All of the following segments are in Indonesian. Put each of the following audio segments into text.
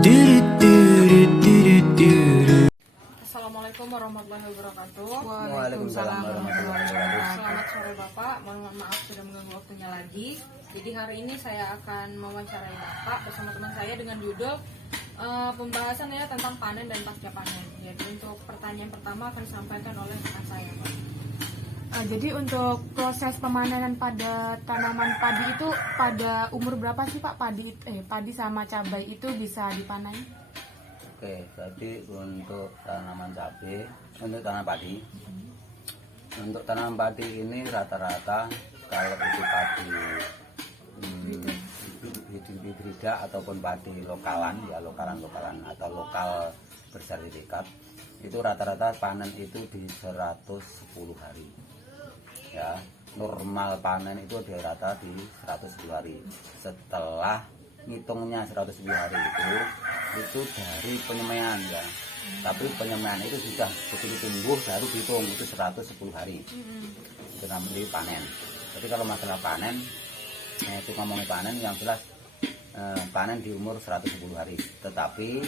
Assalamualaikum warahmatullahi wabarakatuh. Waalaikumsalam warahmatullahi wabarakatuh. Selamat sore Bapak, mohon maaf sudah mengganggu waktunya lagi. Jadi hari ini saya akan mewawancarai Bapak bersama teman saya dengan judul pembahasan ya tentang panen dan pasca panen. Jadi untuk pertanyaan pertama akan disampaikan oleh rekan saya, Pak. Jadi untuk proses pemanenan pada tanaman padi itu pada umur berapa sih Pak padi sama cabai itu bisa dipanen? Oke, jadi untuk tanaman cabai, untuk tanaman padi, untuk tanaman padi ini rata-rata kalau itu padi hibrida ataupun padi lokalan, ya lokalan atau lokal bersertifikat, itu rata-rata panen itu di 110 hari. Ya, normal panen itu di rata di 110 hari. Setelah ngitungnya 110 hari itu dari penyemaian ya. Tapi penyemaian itu sudah begitu tumbuh baru dihitung itu 110 hari. Itu namanya panen. Jadi kalau masalah panen, itu ngomongin panen yang jelas panen di umur 110 hari. Tetapi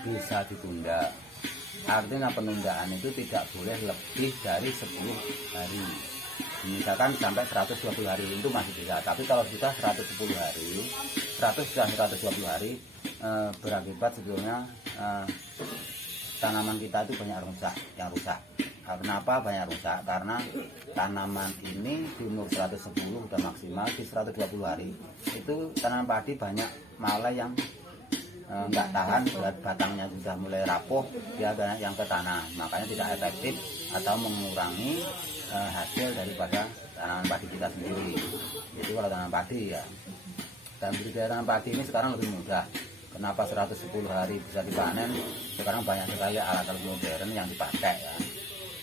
bisa ditunda. Artinya penundaan itu tidak boleh lebih dari 10 hari. Misalkan sampai 120 hari itu masih bisa, tapi kalau sudah 110 hari 120 hari berakibat sebetulnya tanaman kita itu banyak yang rusak. Kenapa banyak rusak? Karena tanaman ini di umur 110 sudah maksimal, di 120 hari itu tanaman padi banyak malah yang nggak tahan, batangnya sudah mulai rapuh, dia banyak yang ke tanah, makanya tidak efektif atau mengurangi hasil daripada tanaman padi kita sendiri. Itu kalau tanaman padi ya. Dan budidaya tanaman padi ini sekarang lebih mudah. Kenapa 110 hari bisa dipanen? Sekarang banyak sekali alat-alat modern yang dipakai ya.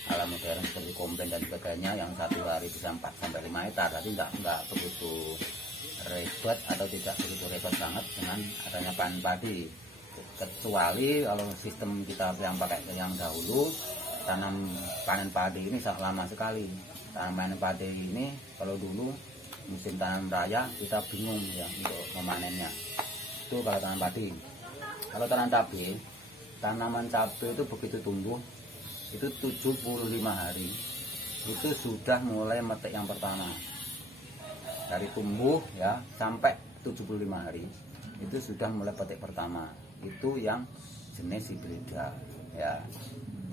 Alat modern seperti kombin dan sebagainya yang satu hari bisa 4 sampai 5 hektar. Tapi enggak begitu ribet atau tidak begitu ribet banget dengan adanya panen padi. Kecuali kalau sistem kita yang pakai yang dahulu, tanam panen padi ini sangat lama sekali. Tanam panen padi ini kalau dulu musim tanam raya kita bingung ya untuk memanennya. Itu kalau tanam padi. Kalau tanam cabai, tanaman cabai itu begitu tumbuh itu 75 hari itu sudah mulai metik yang pertama. Dari tumbuh ya sampai 75 hari itu sudah mulai petik pertama. Itu yang jenis hibrida ya.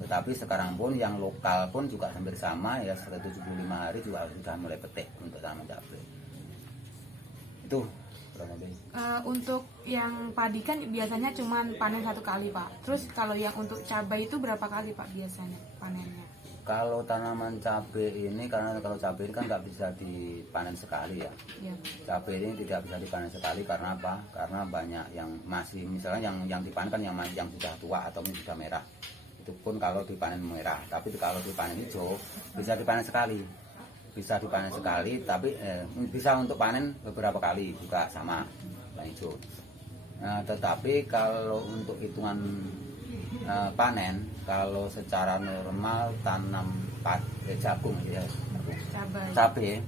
Tetapi sekarang pun yang lokal pun juga hampir sama ya, 175 hari juga sudah mulai petik untuk tanaman cabai. Itu untuk yang padi kan biasanya cuma panen 1 kali Pak. Terus kalau yang untuk cabai itu berapa kali Pak biasanya panennya? Kalau tanaman cabai ini, karena kalau cabai ini kan nggak bisa dipanen sekali ya. Cabai ini tidak bisa dipanen sekali karena apa? Karena banyak yang masih, misalnya yang dipanen kan yang sudah tua atau sudah merah. Itu pun kalau dipanen merah, tapi kalau dipanen hijau bisa dipanen sekali. Bisa dipanen sekali, tapi bisa untuk panen beberapa kali juga sama hijau. Nah, tetapi kalau untuk hitungan panen, kalau secara normal tanam jagung ya, cabai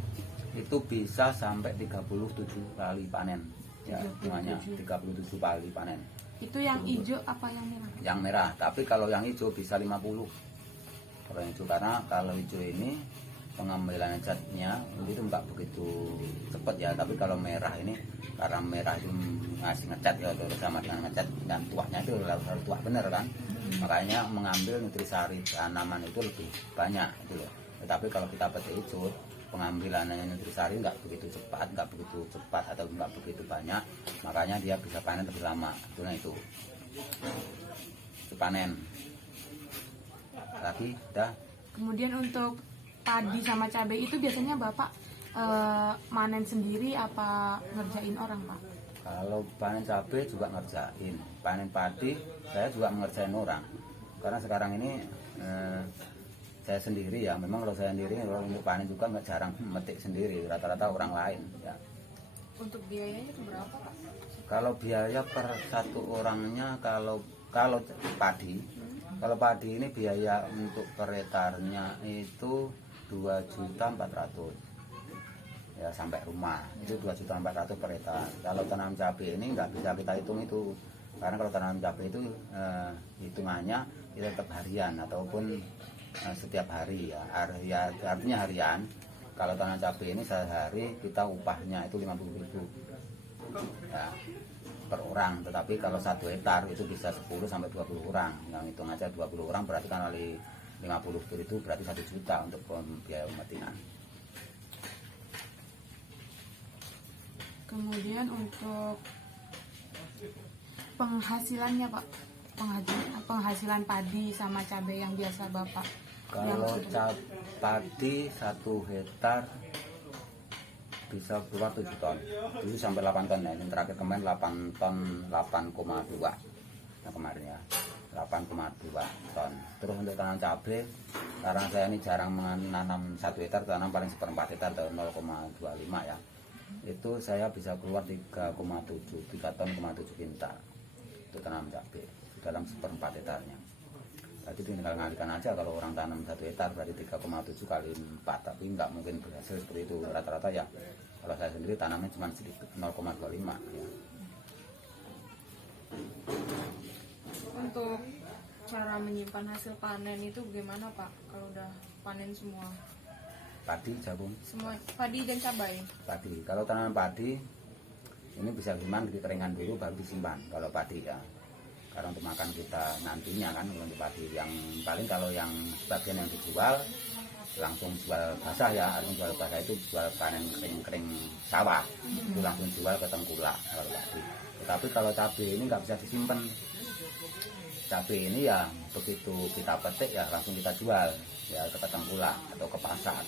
itu bisa sampai 37 kali panen ya, semuanya 37 kali panen. Itu yang hijau apa yang merah? Yang merah, tapi kalau yang hijau bisa 50 kalau yang hijau, karena kalau hijau ini pengambilan catnya itu enggak begitu cepat ya. Tapi kalau merah ini, karena merah itu ngasih ngecat ya, terus sama dengan ngecat dan tuahnya itu harus tuah bener kan. Makanya mengambil nutrisari tanaman itu lebih banyak gitu loh. Tetapi kalau kita petik hijau, pengambilannya nutrisari enggak begitu cepat atau enggak begitu banyak, makanya dia bisa panen lebih lama. Itu panen lagi dah. Kemudian untuk padi sama cabai itu biasanya Bapak manen sendiri apa ngerjain orang Pak? Kalau panen cabai juga ngerjain, panen padi saya juga ngerjain orang. Karena sekarang ini saya sendiri ya, memang kalau saya sendiri kalau untuk panen juga nggak jarang metik sendiri, rata-rata orang lain ya. Untuk biayanya itu berapa Pak? Kalau biaya per satu orangnya, kalau padi, kalau padi ini biaya untuk per hektarnya itu 2.400.000 ya, sampai rumah itu 2.400.000 per hektar. Kalau tanam cabai ini nggak bisa kita hitung itu, Karena kalau tanam cabai itu hitungannya itu tetap harian ataupun setiap hari ya. Artinya harian. Kalau tanam cabai ini sehari kita upahnya itu 50.000 ya, per orang. Tetapi kalau 1 hektar itu bisa 10 sampai 20 orang. Yang hitung aja 20 orang berarti kan kali 50 itu berarti 1 juta untuk biaya pemetikan. Kemudian untuk penghasilannya Pak, penghasilan padi sama cabai yang biasa Bapak. Kalau padi 1 hektar bisa keluar 7 ton, 7 sampai 8 ton ya. Ini terakhir kemarin 8 ton, 8,2 nah kemarin ya, 8,2 ton. Terus untuk tanam cabai, karena saya ini jarang menanam 1 hektar, tanam paling 1/4 hektar atau 0,25 ya, itu saya bisa keluar 3,7 ton,7 kintal untuk tanam cabai dalam 1/4 hektarnya. Berarti tinggal ngalikan aja, kalau orang tanam 1 hektar berarti 3,7 kali 4, tapi nggak mungkin berhasil seperti itu rata-rata ya. Kalau saya sendiri tanamnya cuma sedikit 0,25 ya. Untuk cara menyimpan hasil panen itu bagaimana Pak? Kalau udah panen semua? Padi, jagung, Semua padi dan cabai. padi. Kalau tanaman padi ini bisa disimpan di keringan dulu baru disimpan kalau padi ya. Karena untuk makan kita nantinya kan untuk padi, yang paling kalau yang bagian yang dijual langsung jual basah ya, artinya jual basah itu jual panen kering sawah, itu langsung jual ke tengkulak kalau padi. Tetapi kalau cabai ini nggak bisa disimpan. Cabai ini ya begitu kita petik ya langsung kita jual ya ke tengkulak atau ke pasar.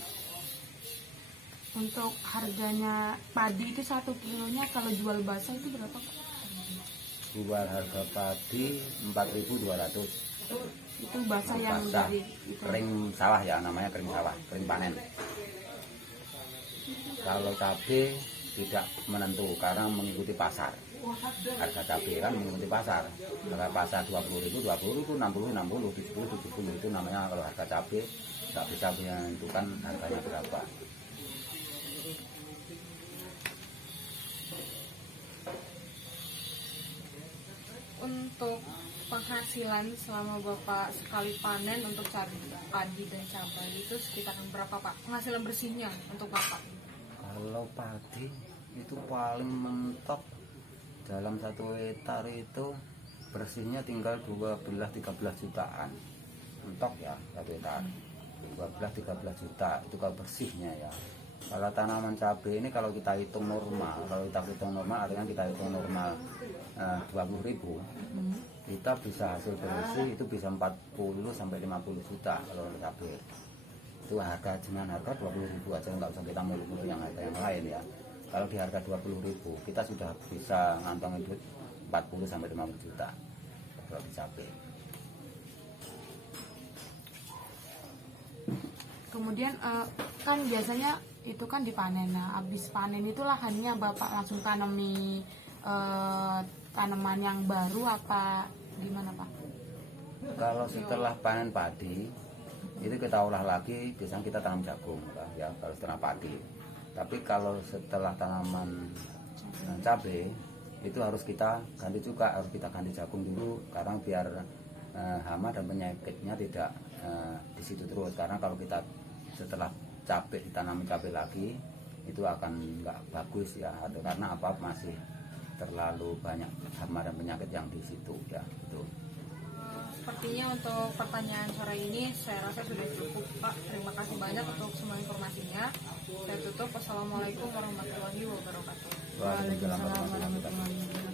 Untuk harganya padi itu 1 kilonya kalau jual basah itu berapa Pak? Jual harga padi 4.200. Itu basah yang Basah, dari itu. kering sawah ya, namanya kering sawah, kering panen. Kalau cabai tidak menentu karena mengikuti pasar. Harga cabai kan mengikuti pasar. Kalau pasar 20.000, 20.000, 60, 60, 70, 70 itu namanya kalau harga cabai. Nggak bisa menentukan harganya berapa. Untuk penghasilan selama Bapak sekali panen untuk padi dan cabai itu sekitar berapa Pak? Penghasilan bersihnya untuk Bapak? Kalau padi itu paling mentok dalam 1 hektar itu bersihnya tinggal 12-13 jutaan. Mentok ya 1 hektar. 12-13 juta itu kalau bersihnya ya. Kalau tanaman cabai ini kalau kita hitung normal, artinya kita hitung normal 20.000, kita bisa hasil bersih itu bisa 40 sampai 50 juta kalau cabai. Itu harga dengan harga 20.000 aja, nggak usah kita muluk-muluk yang harga yang lain ya. Kalau di harga 20.000 kita sudah bisa ngantongin duit 40 sampai 50 juta kalau di cabai. Kemudian kan biasanya itu kan dipanen. Nah, habis panen itu lahannya Bapak langsung tanami tanaman yang baru apa gimana Pak? Kalau setelah panen padi itu kita olah lagi, biasanya kita tanam jagung ya kalau setelah padi. Tapi kalau setelah tanaman cabai itu harus kita ganti juga, harus kita ganti jagung dulu karena biar hama dan penyakitnya tidak di situ terus. Karena kalau kita setelah cabai ditanami cabai lagi itu akan nggak bagus ya, atau karena apa masih terlalu banyak hama dan penyakit yang di situ ya itu. Sepertinya untuk pertanyaan sore ini saya rasa sudah cukup Pak. Terima kasih banyak untuk semua informasinya. Saya tutup. Wassalamualaikum warahmatullahi wabarakatuh. Waalaikumsalam warahmatullahi wabarakatuh.